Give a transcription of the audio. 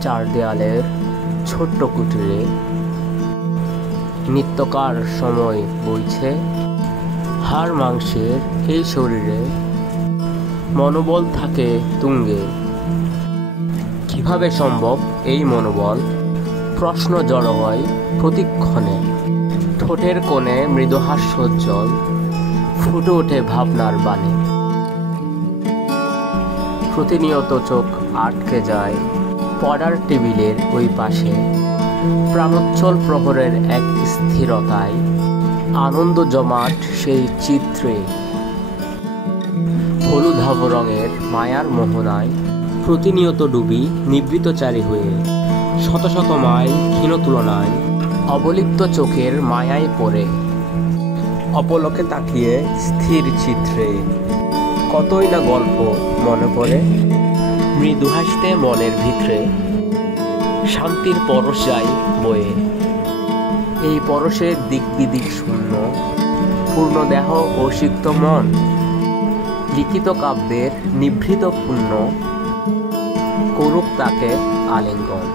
চার দেয়ালের ছোট্ট কুটিরে নিত্যকার সময় বইছে। হাড় মাংসের এই শরীরে মনোবল থাকে তুঙ্গে। কিভাবে সম্ভব এই মনোবল? প্রশ্ন জড়ো হয় প্রতিক্ষণে। ঠোঁটের কোণে মৃদু হাস্যোজ্জ্বল ফুটে ওঠে ভাবনার বাণী। প্রতিনিয়ত চোখ আটকে যায় পড়ার টেবিলের ওই পাশে। প্রাণোচ্ছল প্রহরের এক স্থিরতায় আনন্দ জমাট সেই চিত্রে। হলুদাভ রঙের মায়ার মোহনায় প্রতিনিয়ত ডুবি নিবৃতচারী হয়ে। শত শত মাইল ক্ষীণ তুলনায় অবলিপ্ত চোখের মায়ায় পড়ে। অপলকে তাকিয়ে স্থির চিত্রে কতই না গল্প মনে পড়ে। মৃদু হাসতে মনের ভিতরে শান্তির পরশ যায় বয়ে। এই পরশে দিক বিদিক শূন্য, পূর্ণ দেহ ও সিক্ত মন। লিখিত কাব্যের নিভৃত পুণ্য করুক তাকে আলিঙ্গন।